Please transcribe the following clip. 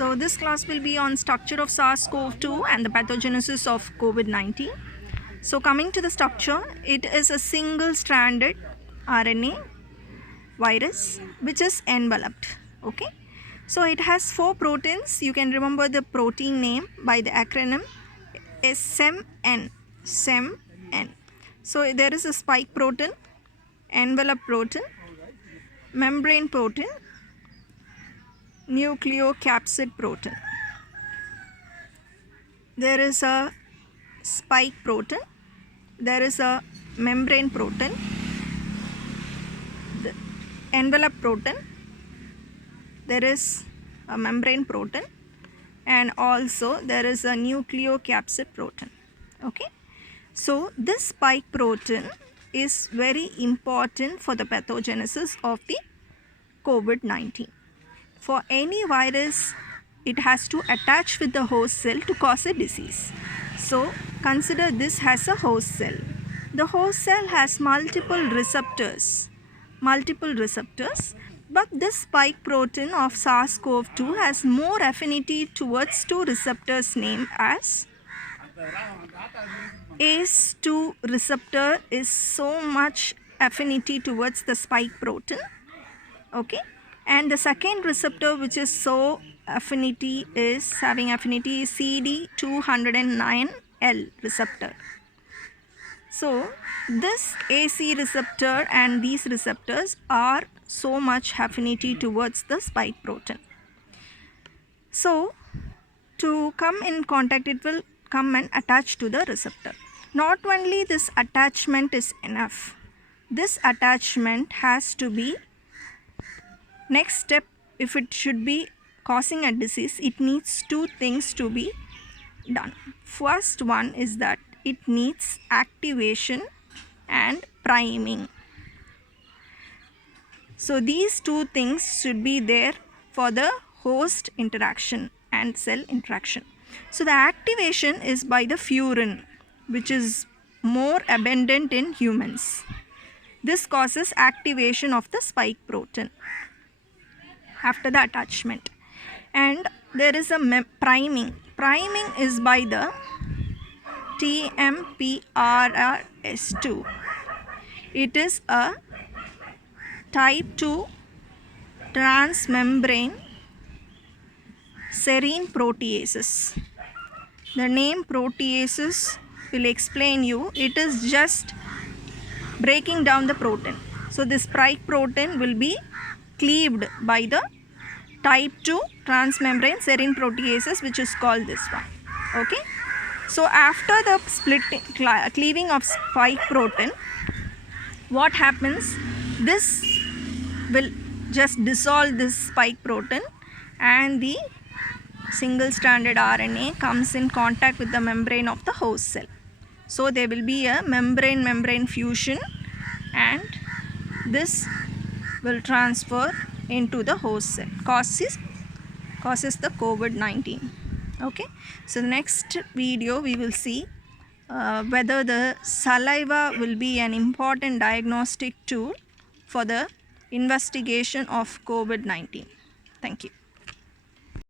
So this class will be on structure of SARS-CoV-2 and the pathogenesis of COVID-19. So coming to the structure, it is a single-stranded RNA virus which is enveloped. Okay. So it has 4 proteins. You can remember the protein name by the acronym SMN. SMN. So there is a spike protein, envelope protein, membrane protein, nucleocapsid protein. There is a spike protein, there is a membrane protein, the envelope protein, there is a membrane protein, and also there is a nucleocapsid protein. Okay. So this spike protein is very important for the pathogenesis of the COVID-19. For any virus, it has to attach with the host cell to cause a disease. So consider this as a host cell. The host cell has multiple receptors, but this spike protein of SARS-CoV-2 has more affinity towards 2 receptors named as ACE2 receptor is so much affinity towards the spike protein. Okay. And the second receptor which is so having affinity is CD209L receptor. So this AC receptor and these receptors are so much affinity towards the spike protein. So to come in contact, it will come and attach to the receptor. Not only this attachment is enough, this attachment has to be next step. If it should be causing a disease, it needs 2 things to be done. First one is that it needs activation and priming. So these 2 things should be there for the host interaction and cell interaction. So the activation is by the furin, which is more abundant in humans. This causes activation of the spike protein after the attachment. And there is a priming. Priming is by the TMPRSS2. It is a type 2 transmembrane serine proteases. The name proteases will explain you. It is just breaking down the protein. So this spike protein will be cleaved by the type 2 transmembrane serine proteases, which is called this one. Okay. So after the cleaving of spike protein, what happens? This will just dissolve this spike protein and the single-stranded RNA comes in contact with the membrane of the host cell. So there will be a membrane fusion, and this will transfer into the host cell, causes the COVID-19. Okay. So the next video we will see whether the saliva will be an important diagnostic tool for the investigation of COVID-19. Thank you.